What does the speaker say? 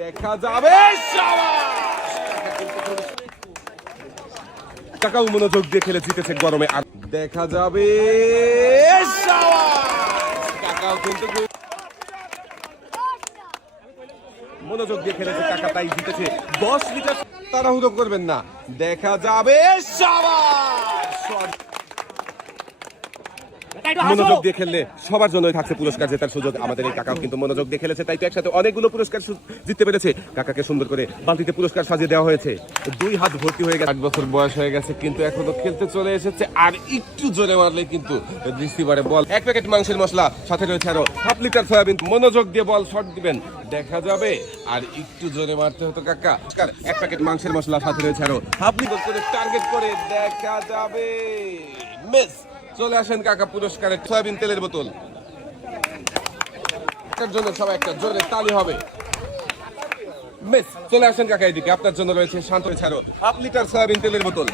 দেখা যাবে। কাকাও মনোযোগ দিয়ে খেলে জিতেছে গরমে। আর দেখা যাবে, কাকাও কিন্তু মনোযোগ দিয়ে খেলেছে কাকা, তাই জিতেছে 10 লিটার। তাড়াহুড়ো করবেন না, দেখা যাবে। মনোযোগ দিয়ে খেললে সবার জন্যই থাকছে পুরস্কার জেতার সুযোগ। আমাদের এই কাকাও কিন্তু মনোযোগ দিয়ে খেলেছে, তাই তো একসাথে অনেকগুলো পুরস্কার জিততে পেরেছে। কাকাকে সুন্দর করে বালতিতে পুরস্কার সাজিয়ে দেওয়া হয়েছে। 2 হাত ভর্তি হয়ে গেছে, 8 বছর বয়স হয়ে গেছে, কিন্তু এখনো খেলতে চলে এসেছে। আর একটু জোরে মারলে কিন্তু রিসিভারে বল। 1 প্যাকেট মাংসের মশলা, সাথে রয়েছে আরো 1/2 লিটার সয়াবিন। মনোযোগ দিয়ে বল শট দিবেন, দেখা যাবে। আর একটু জোরে মারতে হতো কাকা। 1 প্যাকেট মাংসের মশলা, সাথে রয়েছে আরো 1/2 লিটার করে টার্গেট করে, দেখা যাবে। মিস। চলে আসেন কাকা পুরস্কারের সয়াবিন তেলের বোতল। এটার জন্য সবাই একটা জোরে তালি হবে। মিস। চলে আসেন কাকা এদিকে, আপনার জন্য রয়েছে শান্ত ছাড়ো 1/2 লিটার সয়াবিন তেলের বোতল।